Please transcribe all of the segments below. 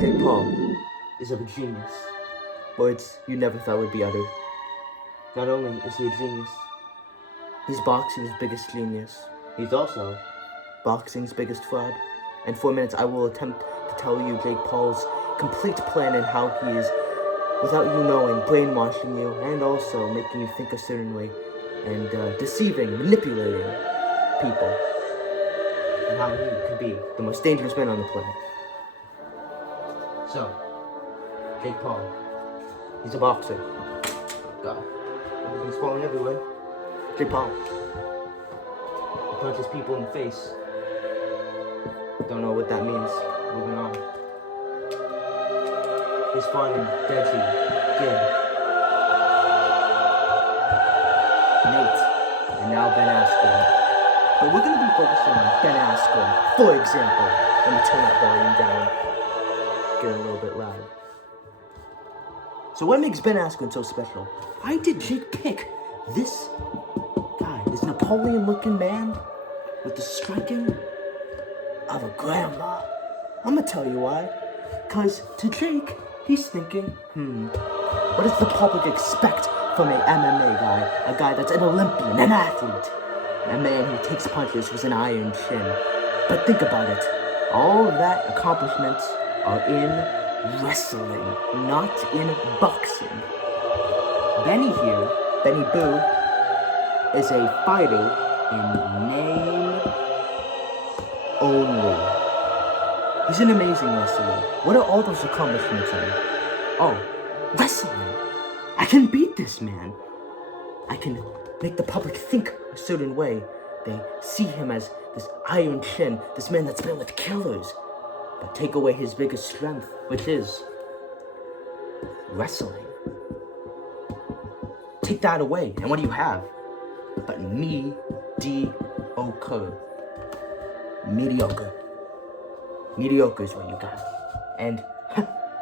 Jake Paul is a genius. Words you never thought would be uttered. Not only is he a genius, he's boxing's biggest genius. He's also boxing's biggest fraud. In 4 minutes, I will attempt to tell you Jake Paul's complete plan and how he is, without you knowing, brainwashing you and also making you think a certain way and deceiving, manipulating people. And how he could be the most dangerous man on the planet. So, Jake Paul, he's a boxer. God, everything's falling everywhere. Jake Paul, he punches people in the face. Don't know what that means. Moving on. He's fighting Deji, Gib, Nate, and now Ben Askren. But we're going to be focusing on Ben Askren, for example. Let me turn that volume down. Get a little bit loud. So what makes Ben Askren so special? Why did Jake pick this guy, this Napoleon-looking man with the striking of a grandma? I'm gonna tell you why. Cause to Jake, he's thinking, what does the public expect from an MMA guy? A guy that's an Olympian, an athlete, a man who takes punches with an iron chin. But think about it. All of that accomplishments are in wrestling, not in boxing. Benny here, Benny Boo, is a fighter in name only. He's an amazing wrestler. What are all those accomplishments in? Oh, wrestling. I can beat this man. I can make the public think a certain way. They see him as this iron chin, this man that's been with killers. But take away his biggest strength, which is wrestling. Take that away, and what do you have? But mediocre. Mediocre. Mediocre is what you got. And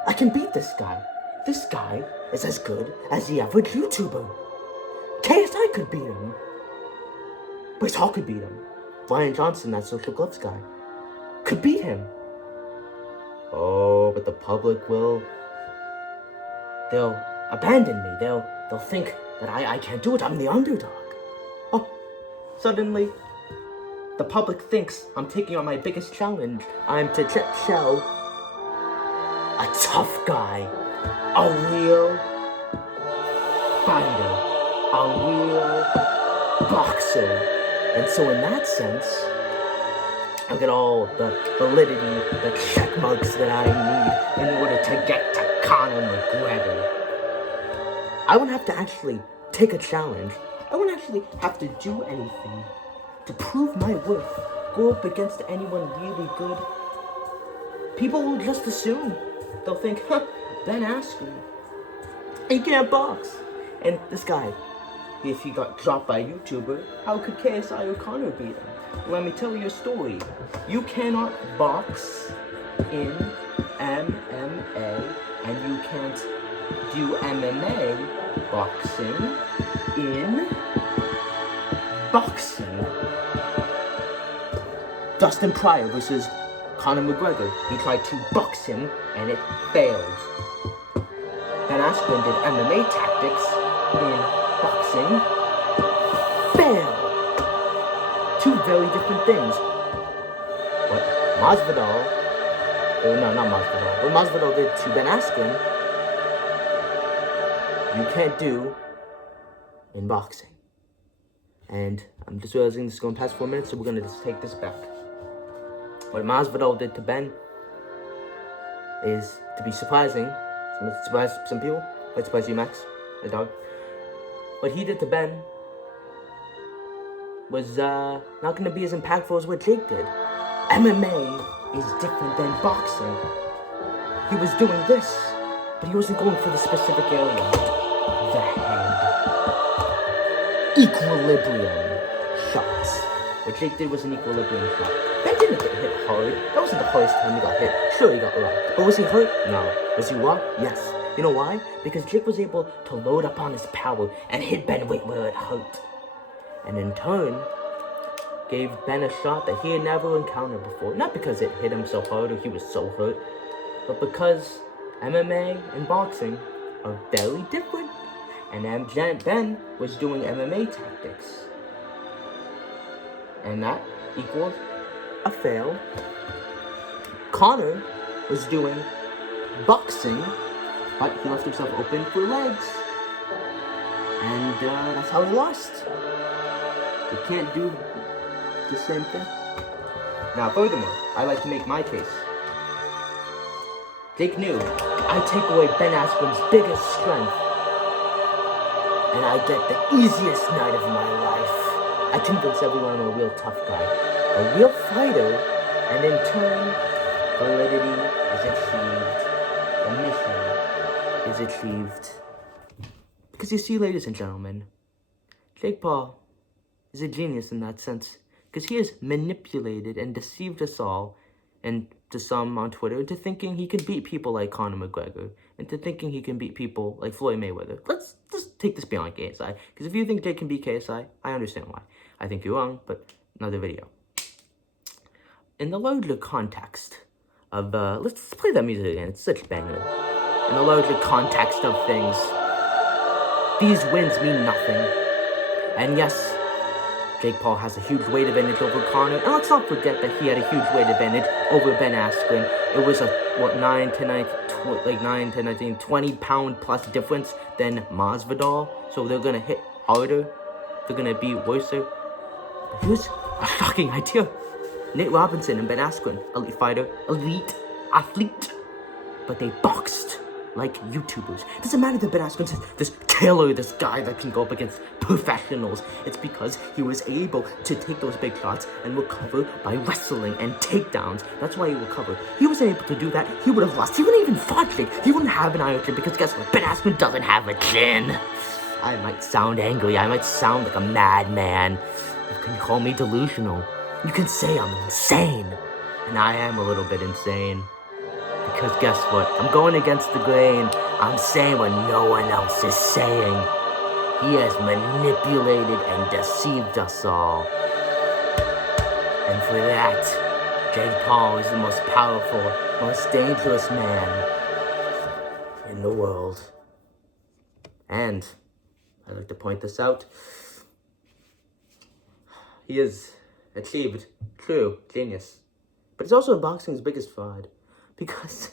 I can beat this guy. This guy is as good as the average YouTuber. KSI could beat him. Bryce Hall could beat him. Ryan Johnson, that Social Gloves guy, could beat him. Oh, but the public they'll abandon me. They'll think that I can't do it. I'm the underdog. Oh, suddenly, the public thinks I'm taking on my biggest challenge. I'm to show a tough guy, a real fighter, a real boxer. And so in that sense, I get all the validity, the check marks that I need in order to get to Conor McGregor. I wouldn't have to actually take a challenge. I wouldn't actually have to do anything to prove my worth, go up against anyone really good. People will just assume. They'll think, Ben Askren, he can't box. And this guy, if he got dropped by a YouTuber, how could KSI O'Connor beat him? Let me tell you a story. You cannot box in MMA, and you can't do MMA boxing in boxing. Dustin Pryor versus Conor McGregor. He tried to box him, and it failed. Ben Askren did MMA tactics in boxing. Failed. Two very different things. What Masvidal, what Masvidal did to Ben Askren, you can't do in boxing. And I'm just realizing this is going past 4 minutes, so we're gonna just take this back. What Masvidal did to Ben is to be surprising. It surprise some people. It surprise you, Max, the dog. What he did to Ben was not gonna be as impactful as what Jake did. MMA is different than boxing. He was doing this, but he wasn't going for the specific area. The head. Equilibrium shots. What Jake did was an equilibrium shot. Ben didn't get hit hard. That wasn't the hardest time he got hit. Sure, he got rocked. But was he hurt? No. Was he rocked? Yes. You know why? Because Jake was able to load up on his power and hit Ben right where it hurt. And in turn, gave Ben a shot that he had never encountered before. Not because it hit him so hard or he was so hurt, but because MMA and boxing are very different. And Ben was doing MMA tactics. And that equaled a fail. Conor was doing boxing, but he left himself open for legs. And that's how he lost. You can't do the same thing. Now, furthermore, I like to make my case. Jake knew I take away Ben Askren's biggest strength, and I get the easiest night of my life. I convince everyone I'm a real tough guy, a real fighter, and in turn, validity is achieved, the mission is achieved. Because you see, ladies and gentlemen, Jake Paul is a genius in that sense, because he has manipulated and deceived us all, and to some on Twitter, into thinking he can beat people like Conor McGregor, into thinking he can beat people like Floyd Mayweather. Let's just take this beyond KSI, because if you think Jake can beat KSI, I understand why. I think you're wrong, but another video. In the larger context of, let's play that music again, it's such a banger. In the larger context of things, these wins mean nothing. And yes, Jake Paul has a huge weight advantage over Conor. And let's not forget that he had a huge weight advantage over Ben Askren. It was a, 9 to 19, 20 pound plus difference than Masvidal. So they're going to hit harder. They're going to be worse. But here's a shocking idea. Nate Robinson and Ben Askren, elite fighter, elite athlete. But they boxed like YouTubers. It doesn't matter that Ben Askren's this killer, this guy that can go up against professionals. It's because he was able to take those big shots and recover by wrestling and takedowns. That's why he recovered. He wasn't able to do that. He would have lost. He wouldn't even fought Jake. He wouldn't have an iron chin because guess what? Ben Askren doesn't have a chin. I might sound angry. I might sound like a madman. You can call me delusional. You can say I'm insane. And I am a little bit insane. Because guess what? I'm going against the grain. I'm saying what no one else is saying. He has manipulated and deceived us all. And for that, Jake Paul is the most powerful, most dangerous man in the world. And I'd like to point this out. He has achieved true genius. But he's also boxing's biggest fraud. Because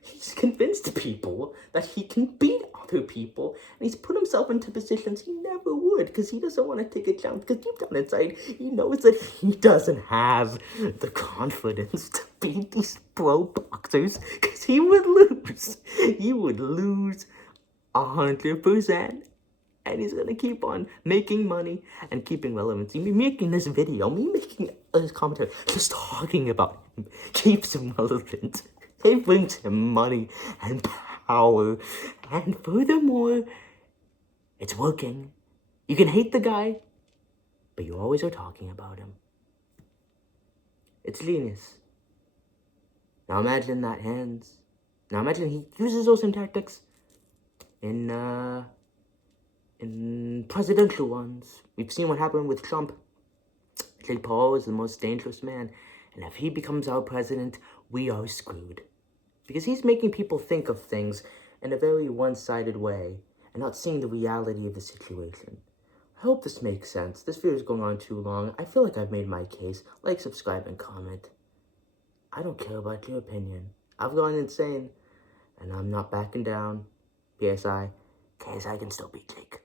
he's convinced people that he can beat other people. And he's put himself into positions he never would. Because he doesn't want to take a chance. Because deep down inside, he knows that he doesn't have the confidence to beat these pro boxers. Because he would lose. He would lose 100%. And he's going to keep on making money and keeping relevancy. Me making this video, me making this commentary, just talking about him, keeps him relevant. It brings him money and power. And furthermore, it's working. You can hate the guy, but you always are talking about him. It's genius. Now imagine that ends. Now imagine he uses those same tactics in presidential ones. We've seen what happened with Trump. Jake Paul is the most dangerous man. And if he becomes our president, we are screwed. Because he's making people think of things in a very one-sided way and not seeing the reality of the situation. I hope this makes sense. This video is going on too long. I feel like I've made my case. Like, subscribe, and comment. I don't care about your opinion. I've gone insane, and I'm not backing down. KSI can still beat Jake.